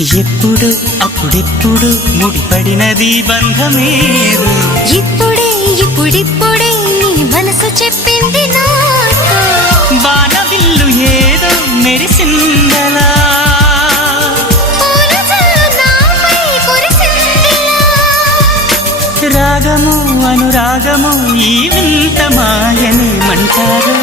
ఎప్పుడు అప్పుడెప్పుడు ముడిపడినది బంధమేదు ఇప్పుడే ఇప్పుడిప్పుడే నీ మనసు చెప్పింది నాతో ఏదో మెరిసిందలా. రాగము అనురాగము ఈ వింత మాయని మంటారు?